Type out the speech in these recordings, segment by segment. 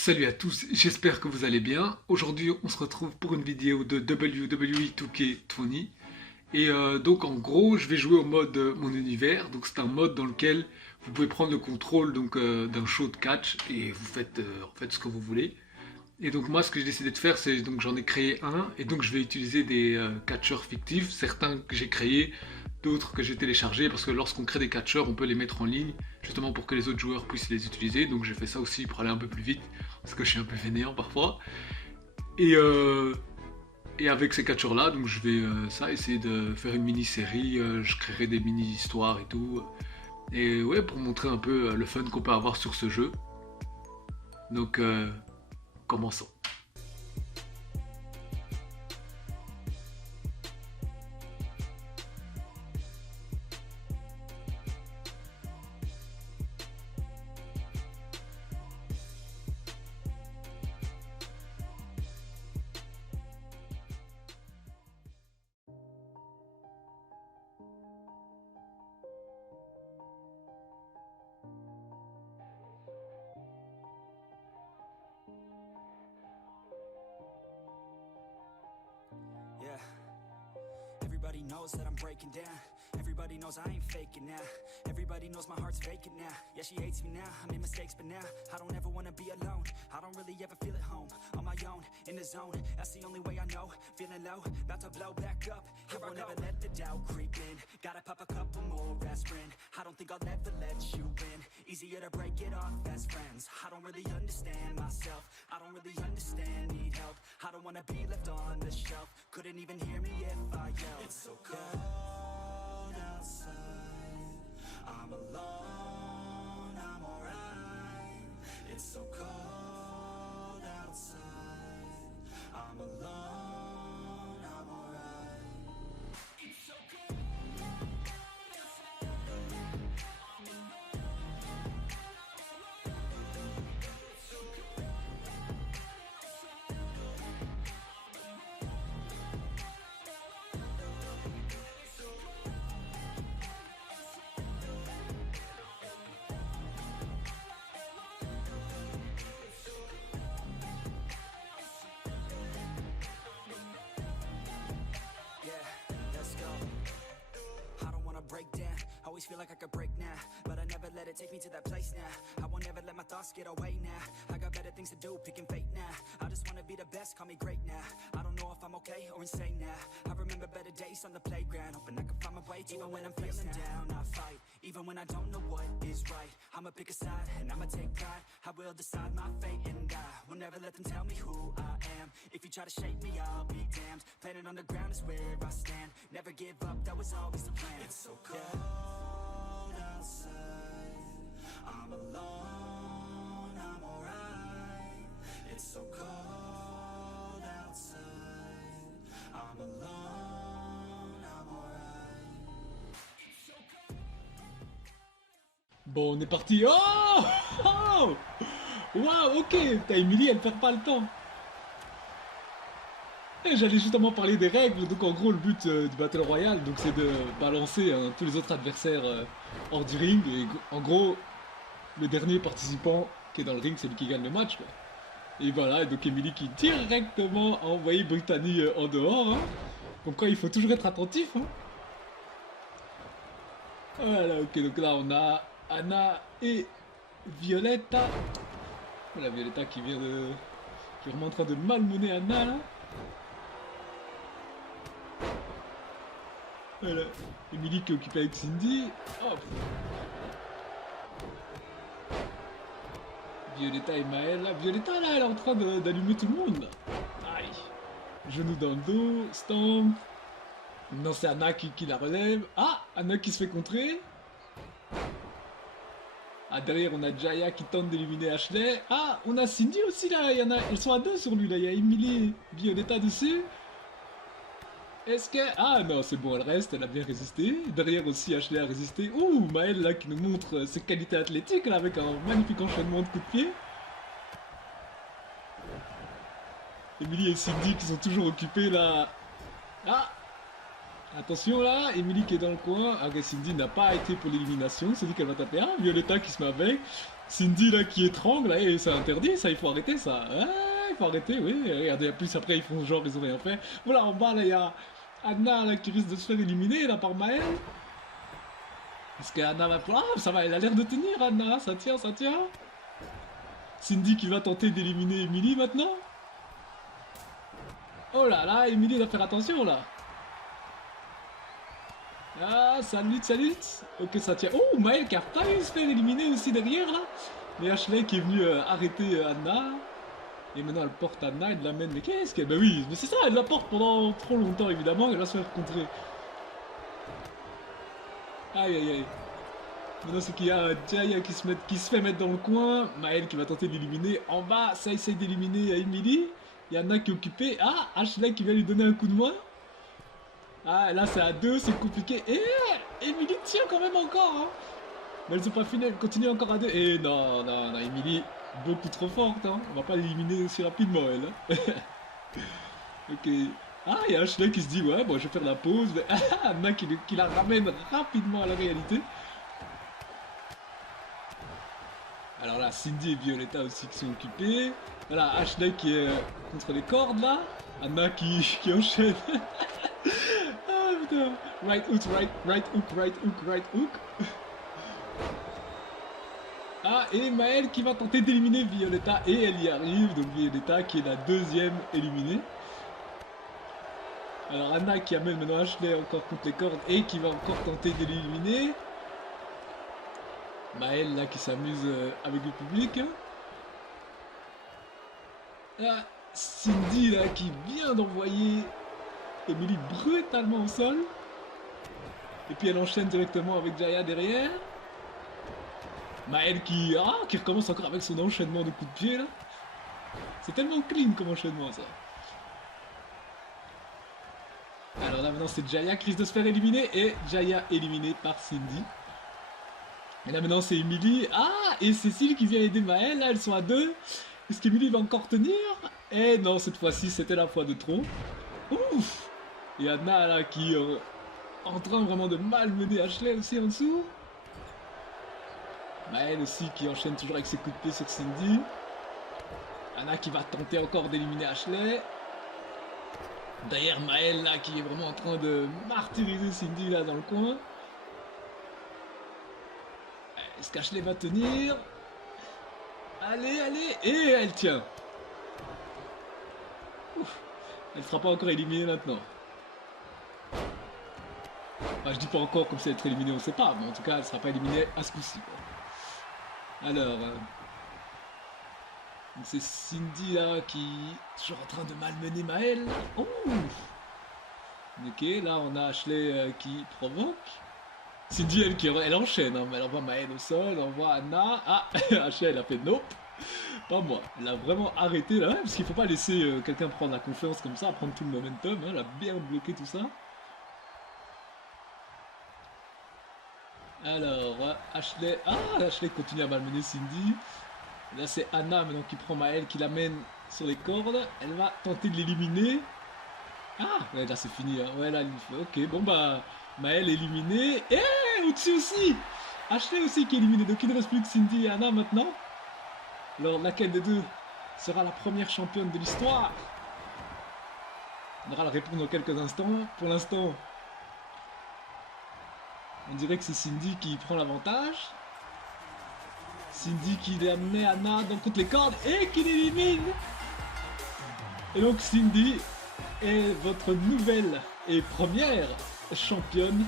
Salut à tous, j'espère que vous allez bien. Aujourd'hui, on se retrouve pour une vidéo de WWE 2K20. Et donc, en gros, je vais jouer au mode Mon Univers. Donc, c'est un mode dans lequel vous pouvez prendre le contrôle d'un show de catch et vous faites en fait ce que vous voulez. Et donc, moi, ce que j'ai décidé de faire, c'est donc j'en ai créé un et donc je vais utiliser des catcheurs fictifs, certains que j'ai créés, d'autres que j'ai téléchargés parce que lorsqu'on crée des catcheurs, on peut les mettre en ligne justement pour que les autres joueurs puissent les utiliser. Donc j'ai fait ça aussi pour aller un peu plus vite parce que je suis un peu fainéant parfois. Et, euh, et avec ces catcheurs là, donc je vais essayer de faire une mini-série. Je créerai des mini-histoires et tout. Et ouais, pour montrer un peu le fun qu'on peut avoir sur ce jeu. Donc commençons. Yeah, everybody knows that I'm breaking down. Everybody knows I ain't faking now. Everybody knows my heart's vacant now. Yeah, she hates me now, I made mistakes but now I don't ever wanna be alone. I don't really ever feel at home. On my own, in the zone, that's the only way I know. Feeling low, about to blow back up. Here I won't ever let the doubt creep in. Gotta pop a couple more aspirin. I don't think I'll ever let you in. Easier to break it off best friends. I don't really understand myself. I don't really understand, need help. I don't wanna be left on the shelf. Couldn't even hear me if I yelled. It's so cold outside. I'm alone, I'm alright. It's so cold outside. I'm alone, I'm alright. It's so cold. Break down, always feel like I could break now, but I never let it take me to that place now. I won't ever let my thoughts get away now. I got better things to do, picking fate now. I just wanna be the best, call me great now. I don't know if I'm okay or insane now. I remember better days on the playground, hoping I can find my way. Even when I'm feeling down, I fight. Even when I don't know what is right, I'ma pick a side and I'ma take pride. I will decide my fate and I will never let them tell me who I am. If you try to shake me, I'll be damned. Planet on the ground is where I stand. Never give up, that was always the plan. It's so cold outside. I'm alone, I'm alright. It's so cold outside. I'm alone, I'm alright. Bon, on est parti. Oh, oh, waouh, ok. T'as Emily, elle perd pas le temps. Et j'allais justement parler des règles. Donc en gros, le but du Battle Royale, donc c'est de balancer tous les autres adversaires hors du ring. Et en gros, le dernier participant qui est dans le ring, c'est lui qui gagne le match, quoi. Et voilà, et donc Emily qui directement a envoyé Brittany en dehors. Hein. Comme quoi, il faut toujours être attentif. Hein. Voilà, ok, donc là on a Anna et Violetta. Voilà, Violetta qui vient de... qui est vraiment en train de malmener Anna, là. Voilà, Emily qui est occupée avec Cindy. Hop. Violetta et Maëlle. Là, Violetta, là, elle est en train d'allumer tout le monde, là. Aïe. Genou dans le dos, stomp. Non, c'est Anna qui la relève. Ah, Anna qui se fait contrer. Ah, derrière, on a Jaya qui tente d'éliminer Ashley. Ah, on a Cindy aussi, là. Il y en a... Elles sont à deux sur lui, là. Il y a Emily et Violetta dessus. Est-ce que... Ah, non, c'est bon, elle reste. Elle a bien résisté. Derrière aussi, Ashley a résisté. Ouh, Maëlle, là, qui nous montre ses qualités athlétiques, là, avec un magnifique enchaînement de coups de pied. Emily et Cindy qui sont toujours occupées, là. Ah, attention là, Emily qui est dans le coin. Ah, Cindy n'a pas été pour l'élimination. C'est dit qu'elle va taper. Ah, Violetta qui se met avec. Cindy là qui étrangle, là, et c'est interdit ça, il faut arrêter ça. Ah, il faut arrêter, oui. Regardez, en plus après ils font genre ils ont rien fait. Voilà, en bas là il y a Anna là qui risque de se faire éliminer là par Maël. Est-ce qu'Anna va... Ah, ça va, elle a l'air de tenir Anna, ça tient, ça tient. Cindy qui va tenter d'éliminer Emily maintenant. Oh là là, Emily doit faire attention là. Ah, ça lutte, ça lutte. Ok, ça tient. Oh, Maël qui a failli se faire éliminer aussi derrière là. Mais Ashley qui est venu arrêter Anna. Et maintenant elle porte Anna, elle l'amène. Mais qu'est-ce qu'elle... Bah oui, mais c'est ça, elle la porte pendant trop longtemps évidemment. Elle va se faire contrer. Aïe aïe aïe. Maintenant c'est qu'il y a Jaya qui se fait mettre dans le coin. Maël qui va tenter d'éliminer. En bas, ça essaye d'éliminer Emily. Il y a Anna qui est occupée. Ah, Ashley qui vient lui donner un coup de main. Ah, là c'est à deux, c'est compliqué. Et Emily tient quand même encore. Hein. Mais elles sont pas finies, elles continuent encore à deux. Et non, non, non, Emily, beaucoup trop forte. Hein. On va pas l'éliminer aussi rapidement, elle. Hein. Ok. Ah, il y a Ashley qui se dit, ouais, bon, je vais faire la pause. Mais Anna qui la ramène rapidement à la réalité. Alors là, Cindy et Violetta aussi qui sont occupées. Voilà, Ashley qui est contre les cordes là. Anna qui enchaîne. Ah putain. Right hook, right hook, right hook, right hook. Ah, et Maël qui va tenter d'éliminer Violetta. Et elle y arrive. Donc Violetta qui est la deuxième éliminée. Alors Anna qui amène maintenant Ashley encore contre les cordes et qui va encore tenter de l'éliminer. Maël là qui s'amuse avec le public. Là, Cindy là qui vient d'envoyer Emily brutalement au sol. Et puis elle enchaîne directement avec Jaya derrière. Maël qui recommence encore avec son enchaînement de coups de pied là. C'est tellement clean comme enchaînement ça. Alors là maintenant c'est Jaya qui risque de se faire éliminer et Jaya éliminée par Cindy. Et là maintenant c'est Emily. Ah, et Cécile qui vient aider Maël, là elles sont à deux. Est-ce qu'Emily va encore tenir? Eh non, cette fois-ci c'était la fois de trop. Ouf. Et Anna là qui en train vraiment de malmener Ashley aussi en dessous. Maël aussi qui enchaîne toujours avec ses coups de pied sur Cindy. Anna qui va tenter encore d'éliminer Ashley. D'ailleurs Maël là qui est vraiment en train de martyriser Cindy là dans le coin. Est-ce qu'Ashley va tenir? Allez, allez. Et elle tient. Ouf. Elle ne sera pas encore éliminée maintenant. Enfin, je dis pas encore comme si elle serait éliminée, on sait pas. Mais en tout cas, elle ne sera pas éliminée à ce coup-ci. Alors... c'est Cindy là qui est toujours en train de malmener Maël. Oh. Ok, là on a Ashley qui provoque. Cindy elle enchaîne, hein, mais elle envoie Maël au sol, elle envoie Anna. Ah, Ashley elle a fait nope. Pas moi, elle a vraiment arrêté là, parce qu'il faut pas laisser quelqu'un prendre la confiance comme ça, prendre tout le momentum, hein, elle a bien bloqué tout ça. Alors, Ashley... Ah, Ashley continue à malmener Cindy. Là c'est Anna maintenant qui prend Maël, qui l'amène sur les cordes. Elle va tenter de l'éliminer. Ah, ouais, là c'est fini. Hein. Ouais, là il fait ok, bon bah Maël est éliminé. Et au-dessus aussi Ashley aussi qui est éliminé. Donc il ne reste plus que Cindy et Anna maintenant. Alors laquelle des deux sera la première championne de l'histoire? On aura la réponse dans quelques instants. Pour l'instant, on dirait que c'est Cindy qui prend l'avantage. Cindy qui amené Anna contre les cordes et qui l'élimine. Et donc Cindy est votre nouvelle et première championne.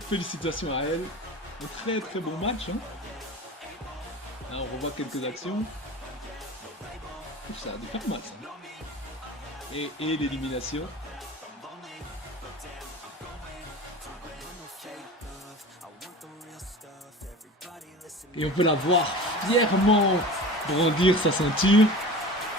Félicitations à elle. Un très très bon match. Hein. Alors on revoit quelques actions. Ça a dû faire mal ça. Et l'élimination. Et on peut la voir fièrement brandir sa ceinture.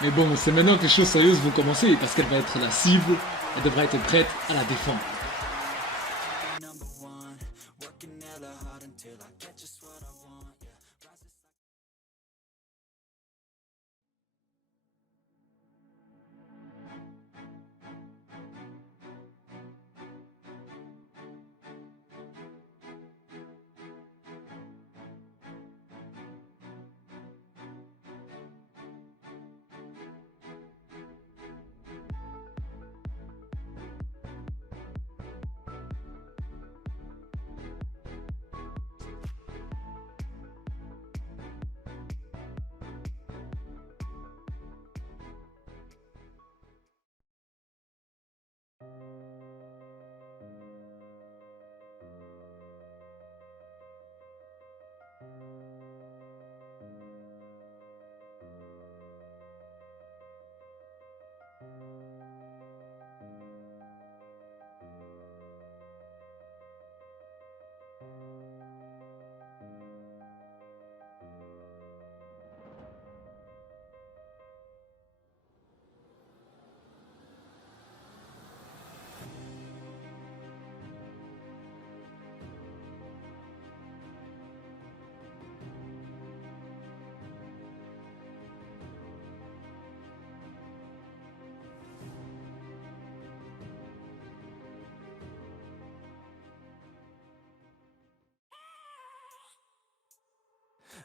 Mais bon, c'est maintenant que les choses sérieuses vont commencer parce qu'elle va être la cible. Elle devra être prête à la défendre.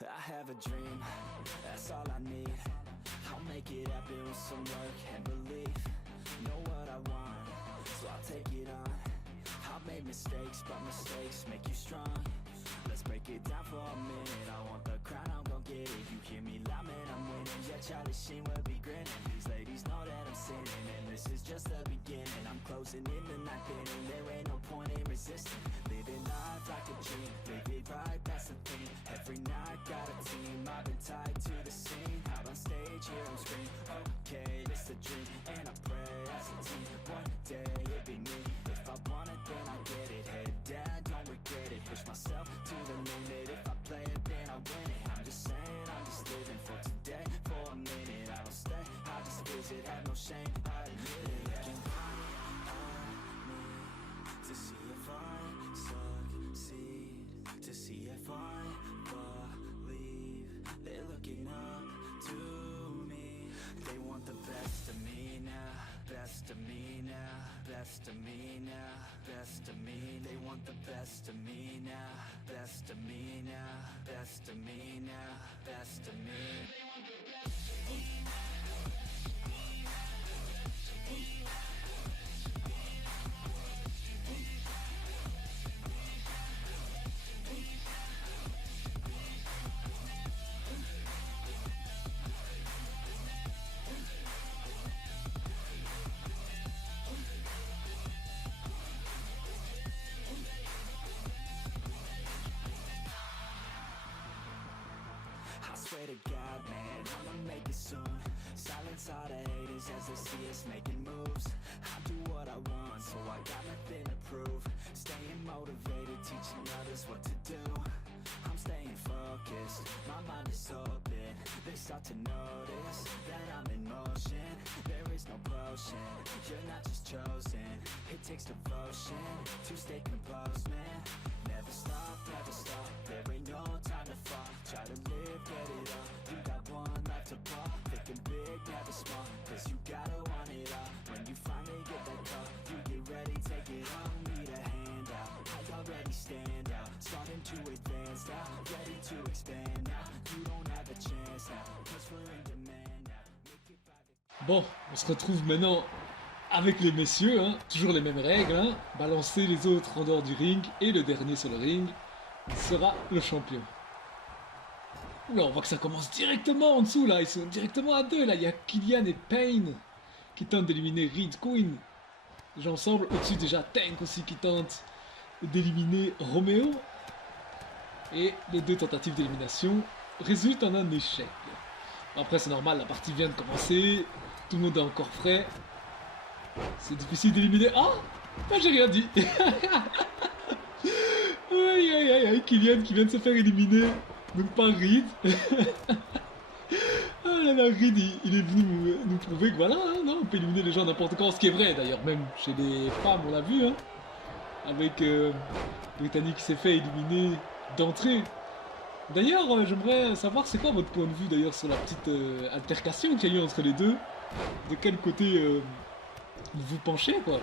I have a dream, that's all I need. I'll make it happen with some work and belief. Know what I want, so I'll take it on. I've made mistakes, but mistakes make you strong. Let's break it down for a minute. I want the crown, I'm gon' get it. You hear me loud, man, I'm winning. Yeah, Charlie Sheen will be grinning. These ladies know that I'm sinning, and this is just the beginning. I'm closing in the ninth inning. There ain't no point in resisting. Living life like a dream, live it right, that's the thing. Every night got a team, I've been tied to the scene. Out on stage, here on screen. Okay, this a dream, and I pray as a team. One day it'll be me. If I want it, then I get it. Head down, don't regret it. Push myself to the limit. If I play it, then I win it. I'm just saying, I'm just living for today. For a minute, I don't stay, I just visit. Have no shame, I admit it. Looking on me to see if I succeed, to see if I believe. They're looking up to me. They want the best of me now, best of me now, best of me now, best of me. They want the best of me now, best of me now, best of me now, best of me. I swear to God, man, I'ma make it soon. Silence all the haters as they see us making moves. I do what I want, so I got nothing to prove. Staying motivated, teaching others what to do. I'm staying focused, my mind is open. They start to notice that I'm in motion. There is no potion, you're not just chosen. It takes devotion to stay composed, man. Never stop, there ain't no time to fall. Try to live, get it up, you got one life to ball. Thinking big, never small, cause you gotta want it all. When you finally get that call, you get ready, take it on. Need a hand out, I already stand out. Starting to advance now, ready to expand now. You don't have a chance now, cause we're in demand now. Make it by the... Bon, on se retrouve maintenant avec les messieurs, hein, toujours les mêmes règles, hein, balancer les autres en dehors du ring, et le dernier sur le ring sera le champion. Oula, on voit que ça commence directement en dessous, là, ils sont directement à deux, là, il y a Killian et Payne qui tentent d'éliminer Reed Queen. Les gens ensemble, au-dessus déjà Tank aussi qui tente d'éliminer Romeo. Et les deux tentatives d'élimination résultent en un échec. Après c'est normal, la partie vient de commencer, tout le monde est encore frais. C'est difficile d'éliminer... Ah, bah, j'ai rien dit. Aïe aïe aïe aïe, Killian qui vient de se faire éliminer, donc par Reed. Ah là là, Reed il est venu nous prouver que voilà, hein, non, on peut éliminer les gens n'importe quand, ce qui est vrai d'ailleurs, même chez les femmes on l'a vu, hein, avec Brittany qui s'est fait éliminer d'entrée. D'ailleurs, j'aimerais savoir c'est quoi votre point de vue d'ailleurs sur la petite altercation qu'il y a eu entre les deux. De quel côté vous penchez quoi?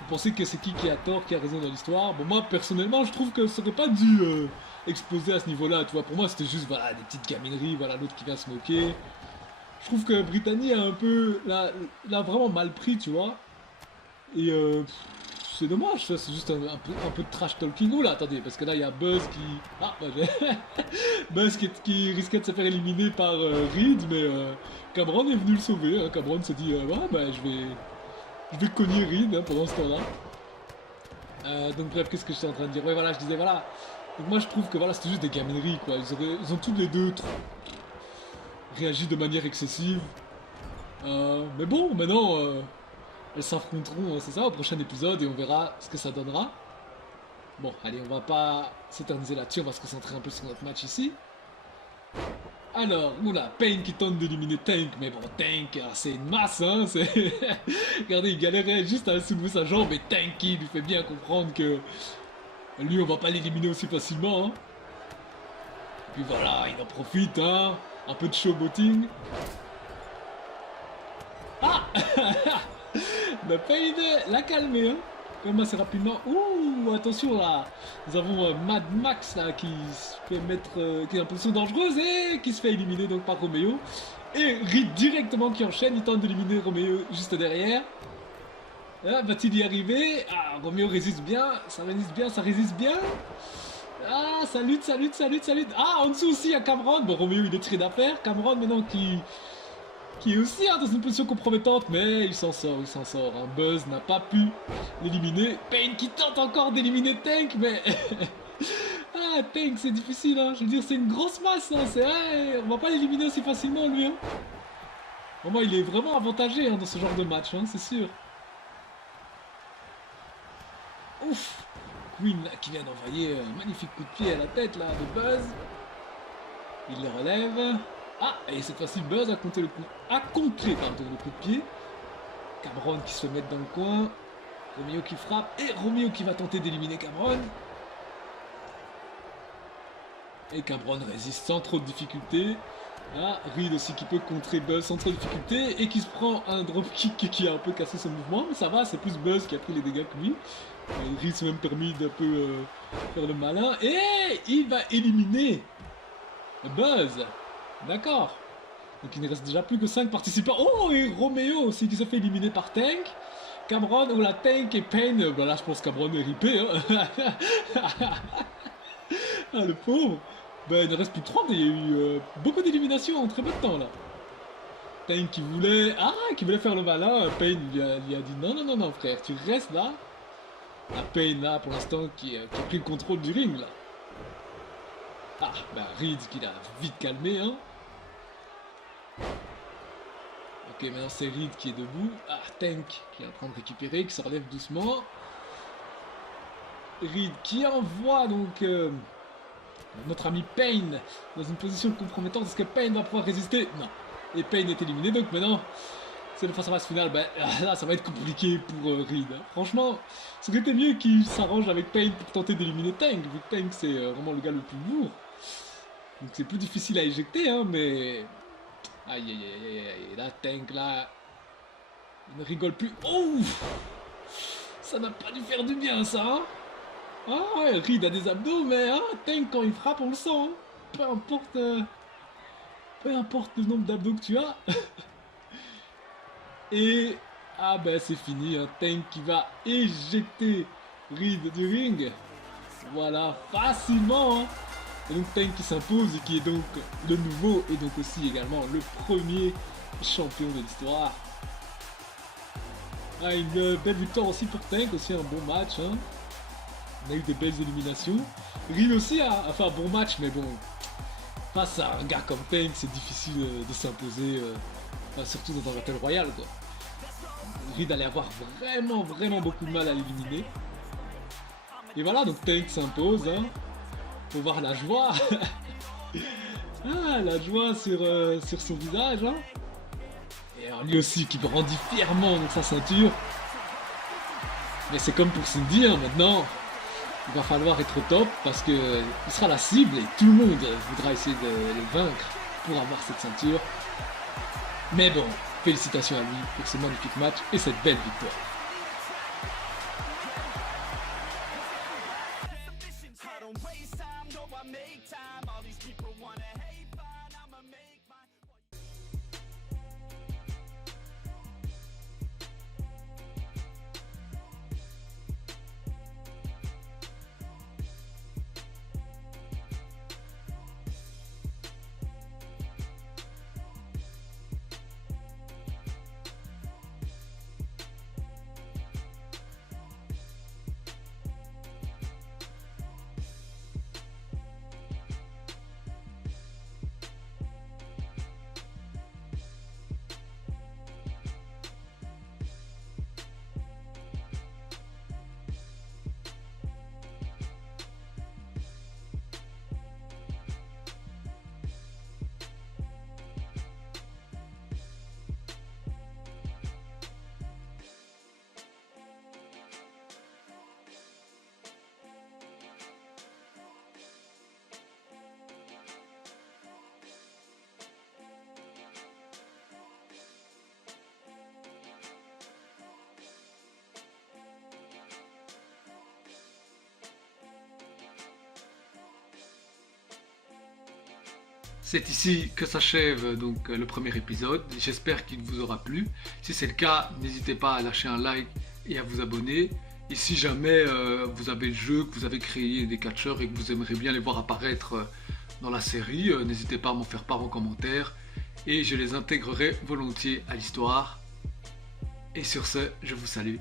Vous pensez que c'est qui a tort, qui a raison dans l'histoire? Bon, moi personnellement je trouve que ça aurait pas dû exploser à ce niveau-là, tu vois. Pour moi c'était juste voilà, des petites gamineries, voilà l'autre qui vient se moquer. Je trouve que Brittany a un peu, l'a vraiment mal pris, tu vois. Et c'est dommage, ça, c'est juste un peu de trash talking. Oula, attendez, parce que là il y a Buzz qui... Ah, bah, Buzz qui risquait de se faire éliminer par Reed, mais Cameron est venu le sauver. Hein. Cameron se dit, ouais, bah je vais cogner Reed hein, pendant ce temps-là. Donc bref, qu'est-ce que j'étais en train de dire? Ouais, voilà, je disais, voilà. Donc moi je trouve que voilà, c'était juste des gamineries, quoi. Ils ont tous les deux réagi de manière excessive. Mais bon, maintenant... elles s'affronteront, c'est ça, au prochain épisode et on verra ce que ça donnera. Bon, allez, on va pas s'éterniser là-dessus, on va se concentrer un peu sur notre match ici. Alors, oula, Payne qui tente d'éliminer Tank, mais bon, Tank, c'est une masse, hein, c'est... Regardez, il galérait juste à soulever sa jambe et Tank lui fait bien comprendre que... Lui, on va pas l'éliminer aussi facilement, hein. Et puis voilà, il en profite, hein, un peu de showboating. Ah. Bah Payne l'a calmé, hein. quand même assez rapidement. Ouh, attention là. Nous avons Mad Max là qui se fait mettre, qui est en position dangereuse et qui se fait éliminer donc par Roméo. Et Reed directement qui enchaîne, il tente d'éliminer Roméo juste derrière. Ah, va-t-il y arriver? Ah, Roméo résiste bien, ça résiste bien, ça résiste bien. Ah, ça lutte, ça lutte, ça lutte, ça lutte. Ah, en dessous aussi, il y a Cameron. Bon, Roméo, il est tiré d'affaire. Cameron, maintenant, qui est aussi dans une position compromettante, mais il s'en sort, il s'en sort. Hein. Buzz n'a pas pu l'éliminer. Payne qui tente encore d'éliminer Tank, mais... ah, Tank, c'est difficile, hein. Je veux dire, c'est une grosse masse, hein. C'est vrai, on va pas l'éliminer aussi facilement, lui. Hein. Vraiment, il est vraiment avantagé hein, dans ce genre de match, hein, c'est sûr. Ouf! Queen là, qui vient d'envoyer un magnifique coup de pied à la tête là de Buzz. Il le relève. Ah, et cette fois-ci Buzz a contré le coup de pied. Cameron qui se fait mettre dans le coin. Roméo qui frappe et Roméo qui va tenter d'éliminer Cameron. Et Cameron résiste sans trop de difficulté. Ah, Reed aussi qui peut contrer Buzz sans trop de difficulté et qui se prend un dropkick qui a un peu cassé son mouvement. Mais ça va, c'est plus Buzz qui a pris les dégâts que lui. Reed s'est même permis d'un peu faire le malin. Et il va éliminer Buzz. D'accord. Donc il ne reste déjà plus que 5 participants. Oh, et Roméo aussi qui se fait éliminer par Tank. Cameron, ou la Tank et Payne. Ben là, je pense que Cameron est ripé. Hein. Ah, le pauvre. Ben, il ne reste plus que 3, mais il y a eu beaucoup d'éliminations en très peu de temps là. Tank qui voulait. Ah, qui voulait faire le malin. Payne lui a dit non, non, non, non, frère, tu restes là. La Payne là, pour l'instant, qui a pris le contrôle du ring là. Ah, ben Reed qui l'a vite calmé, hein. Ok, maintenant c'est Reed qui est debout. Ah, Tank qui est en train de récupérer, qui se relève doucement. Reed qui envoie donc notre ami Payne dans une position compromettante. Est-ce que Payne va pouvoir résister? Non. Et Payne est éliminé, donc maintenant c'est le face-à-face final. Ben, là, ça va être compliqué pour Reed. Hein. Franchement, ça aurait été mieux qu'il s'arrange avec Payne pour tenter d'éliminer Tank, vu que Tank c'est vraiment le gars le plus lourd. Donc c'est plus difficile à éjecter, hein, mais... Aïe, aïe, aïe, aïe, aïe, là, Tank, là... Il ne rigole plus. Oh! Ça n'a pas dû faire du bien, ça, hein. Ah ouais, Reed a des abdos, mais hein, Tank, quand il frappe, on le sent, hein. Peu importe le nombre d'abdos que tu as. Et... Ah ben, c'est fini, hein. Tank qui va éjecter Reed du ring. Voilà, facilement, hein. Et donc Tank qui s'impose et qui est donc le nouveau et donc aussi également le premier champion de l'histoire. Ah, une belle victoire aussi pour Tank, aussi un bon match. Hein. On a eu des belles éliminations. Reed aussi a fait un bon match, mais bon, face à un gars comme Tank, c'est difficile de s'imposer, surtout dans un Battle Royale. Quoi. Reed allait avoir vraiment beaucoup de mal à l'éliminer. Et voilà, donc Tank s'impose. Hein. Faut voir la joie. Ah, la joie sur son visage. Hein. Et alors lui aussi qui brandit fièrement donc, sa ceinture. Mais c'est comme pour Cindy, hein, maintenant. Il va falloir être au top parce que il sera la cible et tout le monde voudra essayer de le vaincre pour avoir cette ceinture. Mais bon, félicitations à lui pour ce magnifique match et cette belle victoire. C'est ici que s'achève donc le premier épisode. J'espère qu'il vous aura plu. Si c'est le cas, n'hésitez pas à lâcher un like et à vous abonner. Et si jamais vous avez le jeu, que vous avez créé des catcheurs et que vous aimeriez bien les voir apparaître dans la série, n'hésitez pas à m'en faire part en commentaire et je les intégrerai volontiers à l'histoire. Et sur ce, je vous salue.